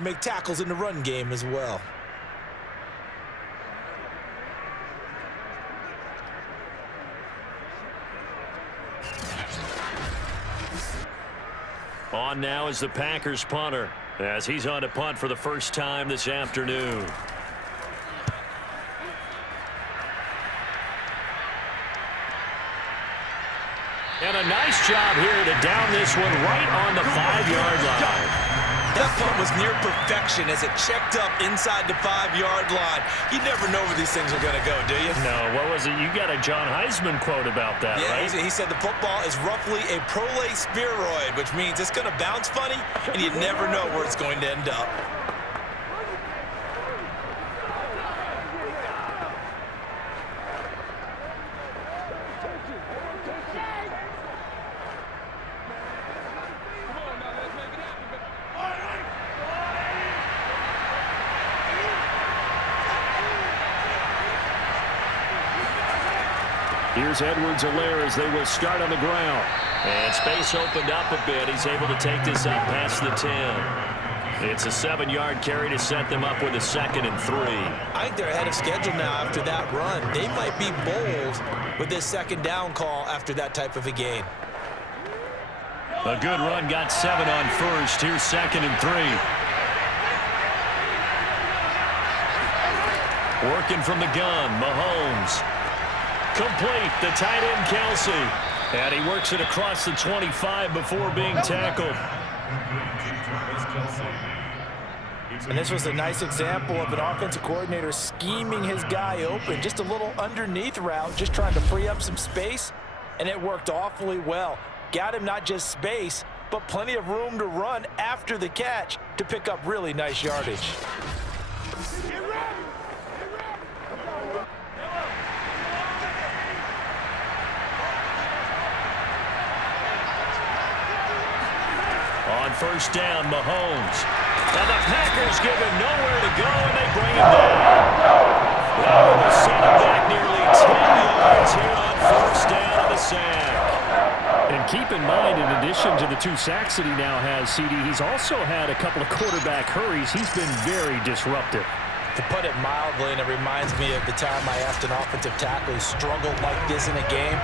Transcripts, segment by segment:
Make tackles in the run game as well. On now is the Packers punter, as he's on to punt for the first time this afternoon. And a nice job here to down this one right on the 5-yard line. That punt was near perfection as it checked up inside the 5-yard line. You never know where these things are going to go, do you? No, what was it? You got a John Heisman quote about that, right? Yeah, he said the football is roughly a prolate spheroid, which means it's going to bounce funny, and you never know where it's going to end up. Here's Edwards-Helaire as they will start on the ground. And space opened up a bit. He's able to take this up past the 10. It's a 7-yard carry to set them up with a 2nd and 3. I think they're ahead of schedule now after that run. They might be bold with this 2nd down call after that type of a gain. A good run, got 7 on first. Here's 2nd and 3. Working from the gun, Mahomes. Complete, the tight end Kelce. And he works it across the 25 before being tackled. And this was a nice example of an offensive coordinator scheming his guy open. Just a little underneath route, just trying to free up some space, and it worked awfully well. Got him not just space, but plenty of room to run after the catch to pick up really nice yardage. On first down, Mahomes. And the Packers give him nowhere to go, and they bring him down. That will send him back nearly 10 yards here on first down on the sack. And keep in mind, in addition to the 2 sacks that he now has, CD, he's also had a couple of quarterback hurries. He's been very disruptive. To put it mildly, and it reminds me of the time I asked an offensive tackle who struggled like this in a game.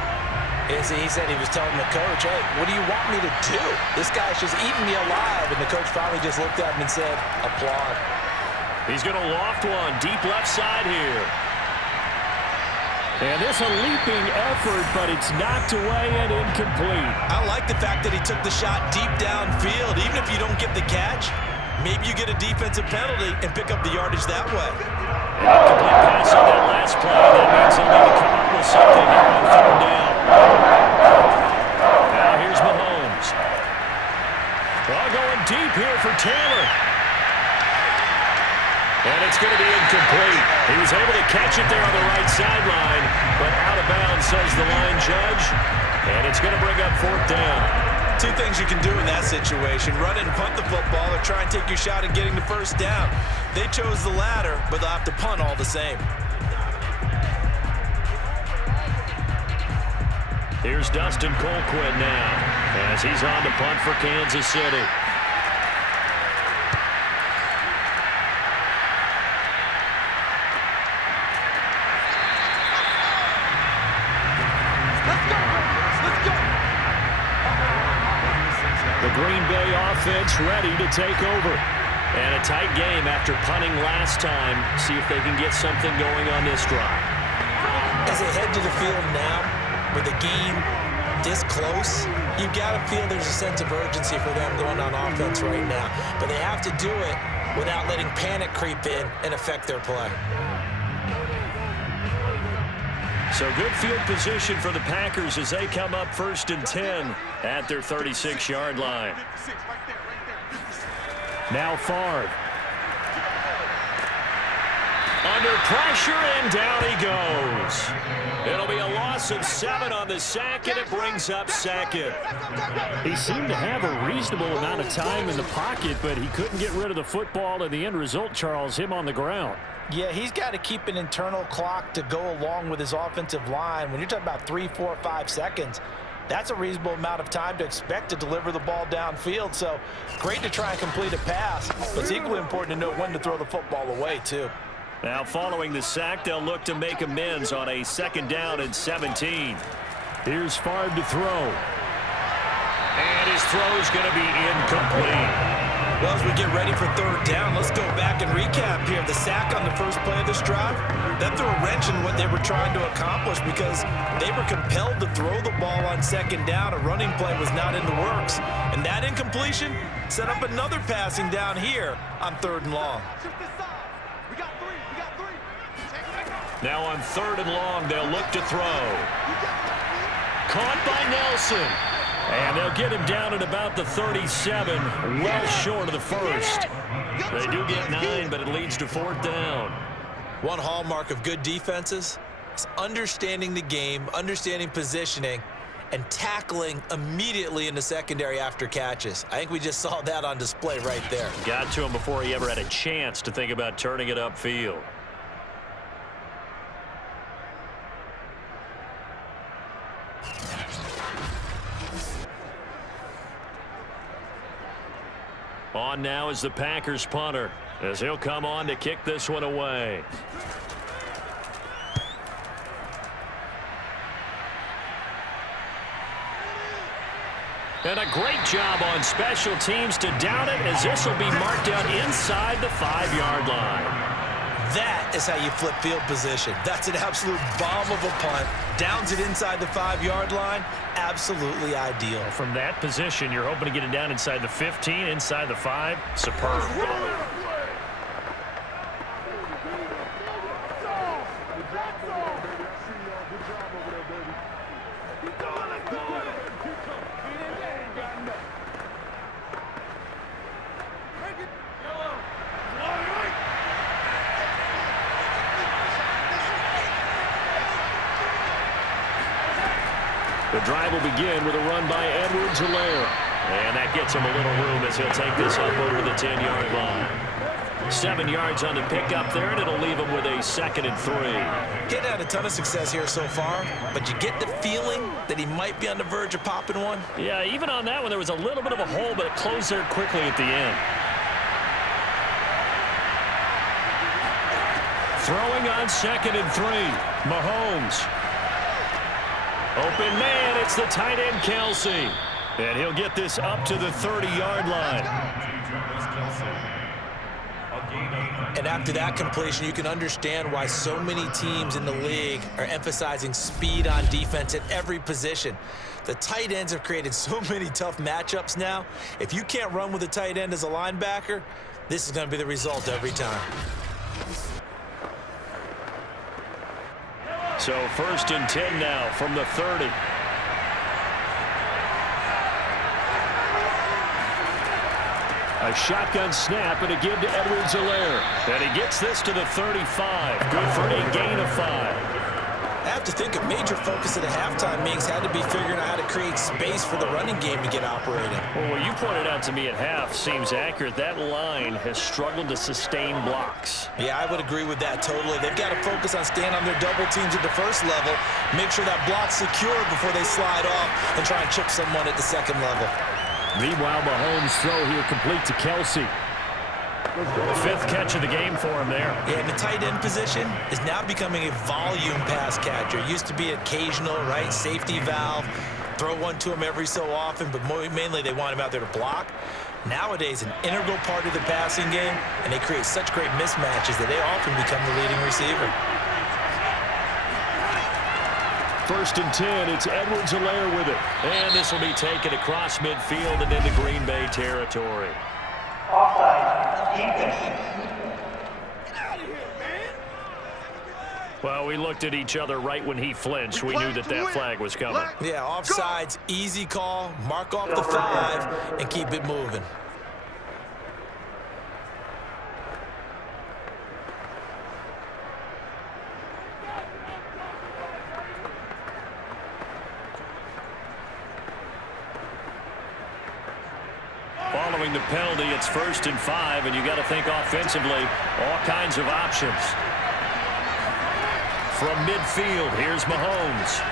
He said he was telling the coach, hey, what do you want me to do? This guy's just eating me alive. And the coach finally just looked at him and said, applaud. He's going to loft one deep left side here. And this a leaping effort, but it's knocked away and incomplete. I like the fact that he took the shot deep downfield. Even if you don't get the catch, maybe you get a defensive penalty and pick up the yardage that way. An incomplete pass on that last play. That means he'll need to come up with something here on 3rd down. Now here's Mahomes. Well, going deep here for Taylor. And it's going to be incomplete. He was able to catch it there on the right sideline, but out of bounds, says the line judge. And it's going to bring up 4th down. 2 things you can do in that situation: run and punt the football, or try and take your shot at getting the first down. They chose the latter, but they'll have to punt all the same. Here's Dustin Colquitt now, as he's on to punt for Kansas City. The Green Bay offense ready to take over. And a tight game after punting last time. See if they can get something going on this drive. As they head to the field now, with the game this close, you've got to feel there's a sense of urgency for them going on offense right now. But they have to do it without letting panic creep in and affect their play. So good field position for the Packers as they come up 1st and 10 at their 36-yard line. Now Favre. Under pressure, and down he goes. It'll be a loss of 7 on the sack, and it brings up 2nd. He seemed to have a reasonable amount of time in the pocket, but he couldn't get rid of the football, and the end result, Charles, him on the ground. Yeah, he's got to keep an internal clock to go along with his offensive line. When you're talking about 3, 4, 5 seconds, That's a reasonable amount of time to expect to deliver the ball downfield. So great to try and complete a pass, but it's equally important to know when to throw the football away, too. Now, following the sack, they'll look to make amends on a 2nd down and 17. Here's Favre to throw. And his throw's going to be incomplete. Well, as we get ready for 3rd down, let's go back and recap here. The sack on the first play of this drive, that threw a wrench in what they were trying to accomplish because they were compelled to throw the ball on 2nd down. A running play was not in the works. And that incompletion set up another passing down here on 3rd and long. Now on 3rd and long, they'll look to throw. Caught by Nelson. And they'll get him down at about the 37, well short of the first. They do get 9, but it leads to 4th down. One hallmark of good defenses is understanding the game, understanding positioning, and tackling immediately in the secondary after catches. I think we just saw that on display right there. Got to him before he ever had a chance to think about turning it upfield. On now is the Packers punter, as he'll come on to kick this one away. And a great job on special teams to down it, as this will be marked out inside the 5-yard line. That is how you flip field position. That's an absolute bomb of a punt. Downs it inside the 5-yard line. Absolutely ideal. From that position, you're hoping to get it down inside the 15, inside the 5. Superb. The drive will begin with a run by Edwards-Helaire. And that gets him a little room as he'll take this up over the 10-yard line. 7 yards on the pickup there, and it'll leave him with a 2nd and 3. Getting had a ton of success here so far, but you get the feeling that he might be on the verge of popping one. Yeah, even on that one, there was a little bit of a hole, but it closed there quickly at the end. Throwing on 2nd and 3, Mahomes. Open man, it's the tight end, Kelce. And he'll get this up to the 30-yard line. And after that completion, you can understand why so many teams in the league are emphasizing speed on defense at every position. The tight ends have created so many tough matchups now. If you can't run with a tight end as a linebacker, this is going to be the result every time. So 1st and 10 now from the 30. A shotgun snap and a give to Edwards-Helaire. And he gets this to the 35. Good for a gain of 5. I have to think a major focus of the halftime meetings had to be figuring out how to create space for the running game to get operating. Well, what you pointed out to me at half seems accurate. That line has struggled to sustain blocks. Yeah, I would agree with that totally. They've got to focus on staying on their double teams at the first level, make sure that block's secure before they slide off and try and chip someone at the 2nd level. Meanwhile, Mahomes' throw here complete to Kelce. 5th catch of the game for him there. Yeah, and the tight end position is now becoming a volume pass catcher. It used to be occasional, right? Safety valve. Throw one to him every so often, but mainly they want him out there to block. Nowadays, an integral part of the passing game, and they create such great mismatches that they often become the leading receiver. 1st and 10, it's Edwards-Helaire with it. And this will be taken across midfield and into Green Bay territory. Offside, defense. Well, we looked at each other right when he flinched. We knew that that flag was coming. Yeah, offsides, easy call, mark off the 5, and keep it moving. Following the penalty, it's 1st and 5, and you got to think offensively, all kinds of options. From midfield, here's Mahomes.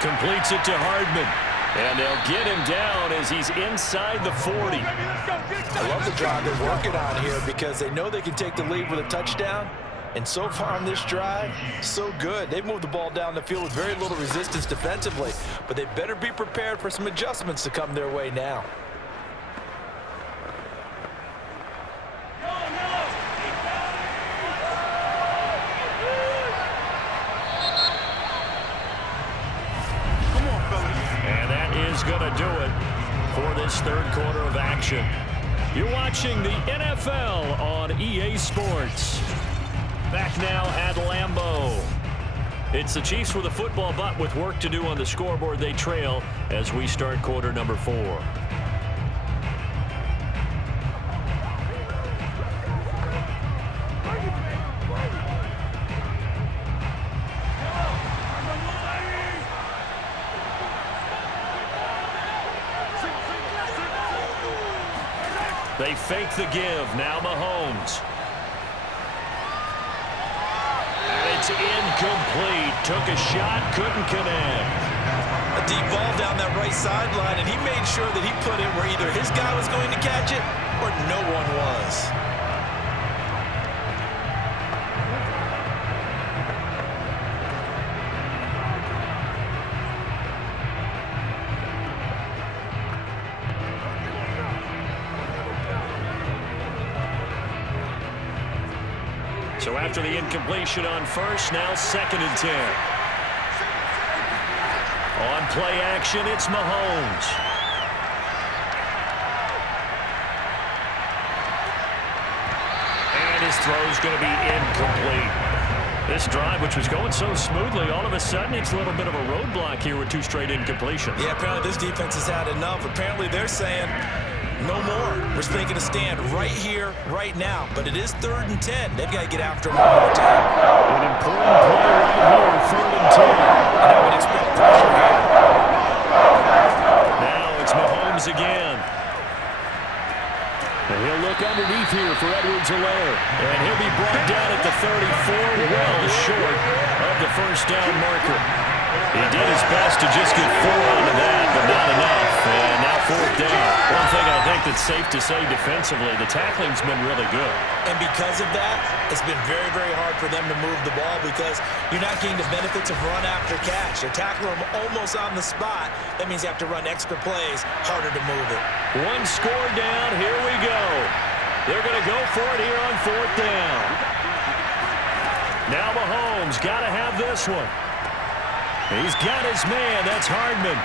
Completes it to Hardman. And they'll get him down as he's inside the 40. I love the drive they're working on here because they know they can take the lead with a touchdown. And so far on this drive, so good. They've moved the ball down the field with very little resistance defensively. But they better be prepared for some adjustments to come their way now. Going to do it for this third quarter of action. You're watching the NFL on EA Sports. Back now at Lambeau. It's the Chiefs with a football, but with work to do on the scoreboard, they trail as we start quarter number 4. They fake the give. Now Mahomes. And it's incomplete. Took a shot, couldn't connect. A deep ball down that right sideline, and he made sure that he put it where either his guy was going to catch it or no one was. So after the incompletion on first, now 2nd and 10. On play action, it's Mahomes. And his throw's going to be incomplete. This drive, which was going so smoothly, all of a sudden it's a little bit of a roadblock here with 2 straight incompletions. Yeah, apparently this defense has had enough. Apparently they're saying, no more. We're making a stand right here, right now. But it is 3rd and 10. They've got to get after him one more time. An important play right here, 3rd and 10. And I would expect pressure here. Now it's Mahomes again. And he'll look underneath here for Edwards-Helaire. And he'll be brought down at the 34, well short of the first down marker. He did his best to just get 4 onto that, but not enough. And now 4th down. One thing I think that's safe to say defensively, the tackling's been really good. And because of that, it's been very, very hard for them to move the ball because you're not getting the benefits of run after catch. They're tackling them almost on the spot. That means you have to run extra plays, harder to move it. 1 score down, here we go. They're going to go for it here on 4th down. Now Mahomes got to have this one. He's got his man. That's Hardman.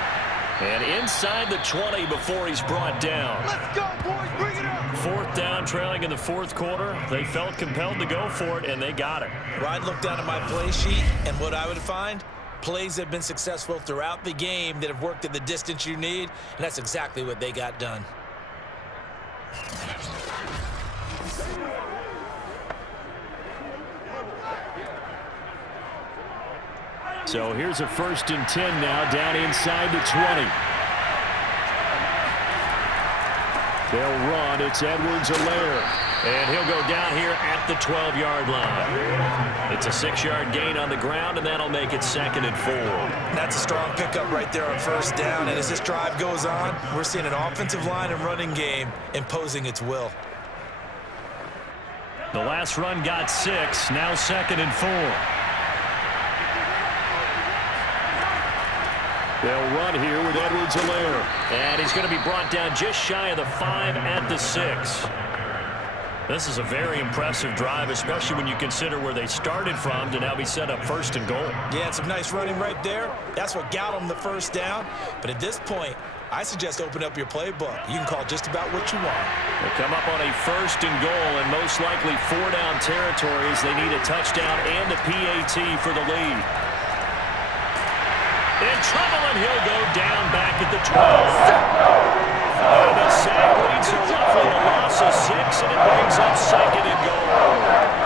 And inside the 20 before he's brought down. Let's go, boys. Bring it up. 4th down, trailing in the 4th quarter. They felt compelled to go for it, and they got it. Well, I'd look down at my play sheet, and what I would find, plays that have been successful throughout the game that have worked at the distance you need, and that's exactly what they got done. So here's a 1st and 10 now, down inside the 20. They'll run. It's Edwards-Helaire. And he'll go down here at the 12-yard line. It's a 6-yard gain on the ground, and that'll make it 2nd and 4. That's a strong pickup right there on 1st down. And as this drive goes on, we're seeing an offensive line and running game imposing its will. The last run got 6. Now 2nd and 4. They'll run here with Edwards-Helaire. And he's going to be brought down just shy of the 5 at the 6. This is a very impressive drive, especially when you consider where they started from to now be set up 1st and goal. Yeah, some nice running right there. That's what got them the 1st down. But at this point, I suggest open up your playbook. You can call just about what you want. They'll come up on a 1st and goal, and most likely 4-down territories. They need a touchdown and a PAT for the lead. In trouble, and he'll go down back at the 12. And the sack leads to roughly a loss of 6, and it brings up 2nd and goal.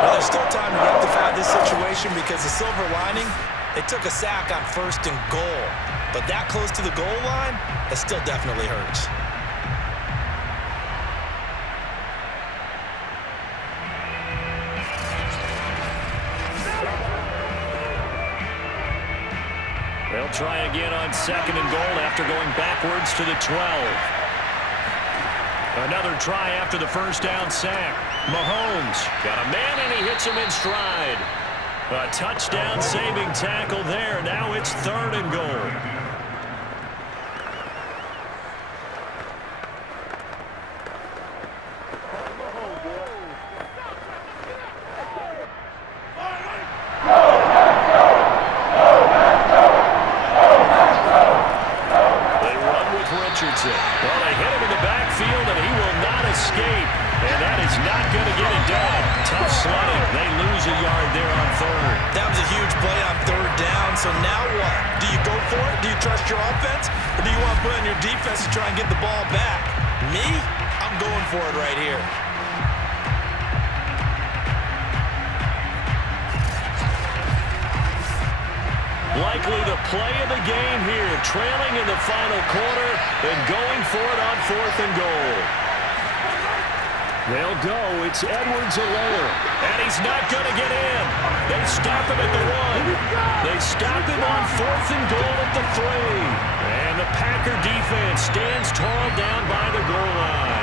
Well, there's still time to rectify this situation because the silver lining, they took a sack on 1st and goal. But that close to the goal line, that still definitely hurts. They'll They'll try again on 2nd and goal after going backwards to the 12. Another try after the first down sack. Mahomes got a man, and he hits him in stride. A touchdown-saving tackle there. Now it's 3rd and goal. Well, they hit him in the backfield, and he will not escape. And that is not going to get it done. Tough sledding. They lose a yard there on 3rd. That was a huge play on 3rd down. So now what? Do you go for it? Do you trust your offense? Or do you want to put on your defense to try and get the ball back? Me? I'm going for it right here. Likely the play of the game here, trailing in the final quarter and going for it on 4th and goal. They'll go. It's Edwards-Helaire, and he's not going to get in. They stop him at the 1. They stop him on 4th and goal at the 3. And the Packer defense stands tall down by the goal line.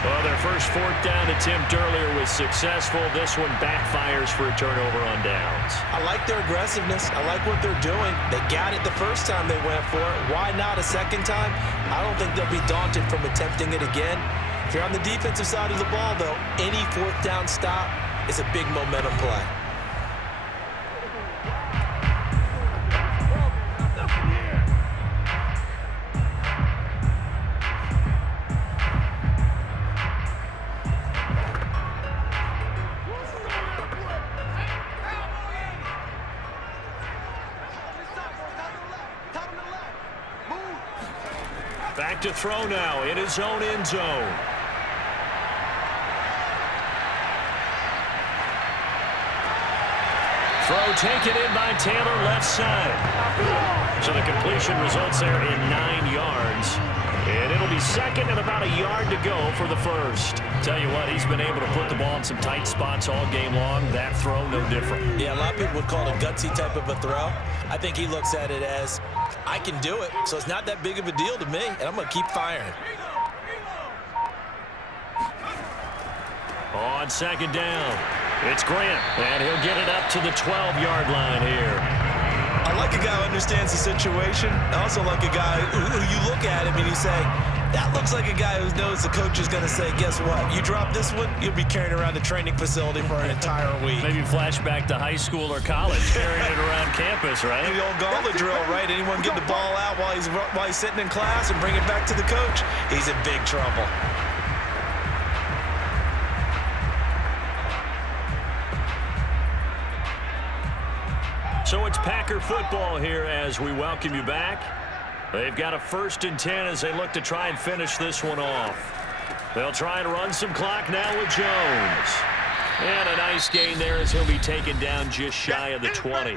Well, their first 4th down attempt earlier was successful. This one backfires for a turnover on downs. I like their aggressiveness. I like what they're doing. They got it the first time they went for it. Why not a second time? I don't think they'll be daunted from attempting it again. If you're on the defensive side of the ball, though, any 4th down stop is a big momentum play. Back to throw now in his own end zone. Throw taken in by Taylor left side. So the completion results there in 9 yards. And it'll be 2nd and about a yard to go for the first. Tell you what, he's been able to put the ball in some tight spots all game long. That throw, no different. Yeah, a lot of people would call it a gutsy type of a throw. I think he looks at it as, I can do it, so it's not that big of a deal to me, and I'm going to keep firing. On 2nd down, it's Grant, and he'll get it up to the 12-yard line here. I like a guy who understands the situation. I also like a guy who you look at him and you say, that looks like a guy who knows the coach is going to say, guess what? You drop this one, you'll be carrying around the training facility for an entire week. Maybe flashback to high school or college, carrying it around campus, right? The old gauntlet drill, right? Anyone get the ball out while he's sitting in class and bring it back to the coach, he's in big trouble. So it's Packer football here as we welcome you back. They've got a 1st and 10 as they look to try and finish this one off. They'll try and run some clock now with Jones. And a nice gain there as he'll be taken down just shy of the 20.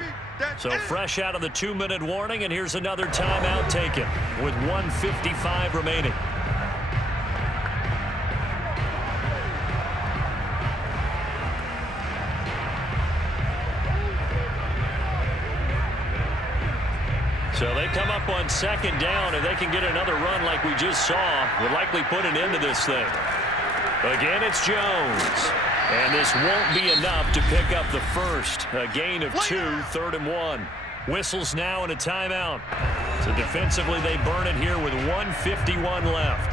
So fresh out of the 2-minute warning, and here's another timeout taken with 1:55 remaining. So they come up on 2nd down, and they can get another run like we just saw. Would likely put an end to this thing. Again, it's Jones. And this won't be enough to pick up the first. A gain of 2, 3rd and 1. Whistles now and a timeout. So defensively, they burn it here with 1:51 left.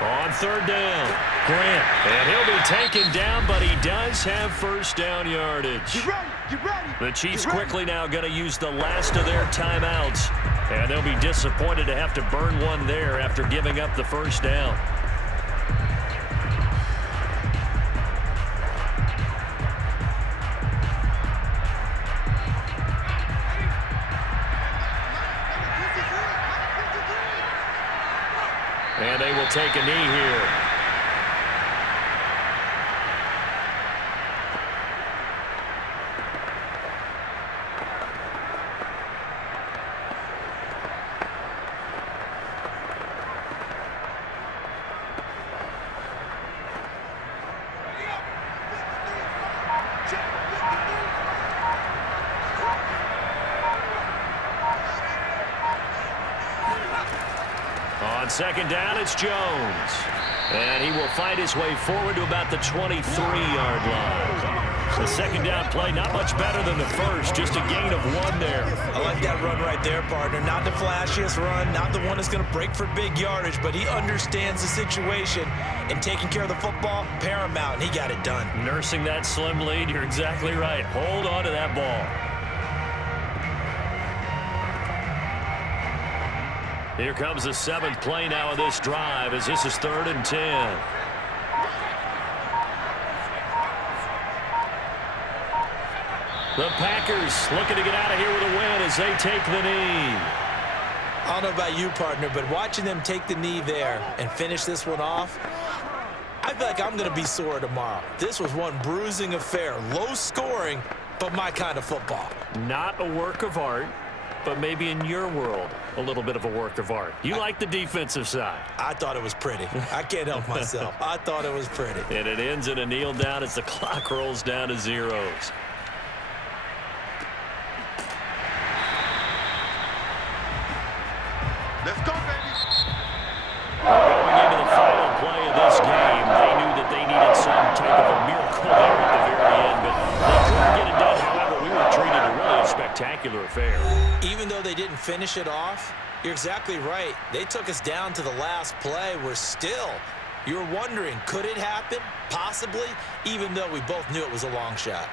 On 3rd down, Grant. And he'll be taken down, but he does have first down yardage. The Chiefs quickly now going to use the last of their timeouts. And they'll be disappointed to have to burn one there after giving up the first down. And they will take a knee here. second down, it's Jones. And he will find his way forward to about the 23-yard line. The second down play, not much better than the first, just a gain of 1 there. I like that run right there, partner. Not the flashiest run, not the one that's going to break for big yardage, but he understands the situation, and taking care of the football, paramount, and he got it done. Nursing that slim lead, you're exactly right. Hold on to that ball. Here comes the 7th play now of this drive as this is 3rd and 10. The Packers looking to get out of here with a win as they take the knee. I don't know about you, partner, but watching them take the knee there and finish this one off, I feel like I'm going to be sore tomorrow. This was one bruising affair. Low scoring, but my kind of football. Not a work of art, but maybe in your world, a little bit of a work of art. You like the defensive side. I thought it was pretty. I can't help myself. I thought it was pretty. And it ends in a kneel down as the clock rolls down to zeros. Let's go, baby. Going into the final play of this game, they knew that they needed some type of a miracle there at the very end, but they couldn't get it done. However, we were treated to really a spectacular affair. Even though they didn't finish it off, you're exactly right. They took us down to the last play. We're still, you're wondering, could it happen? Possibly, even though we both knew it was a long shot.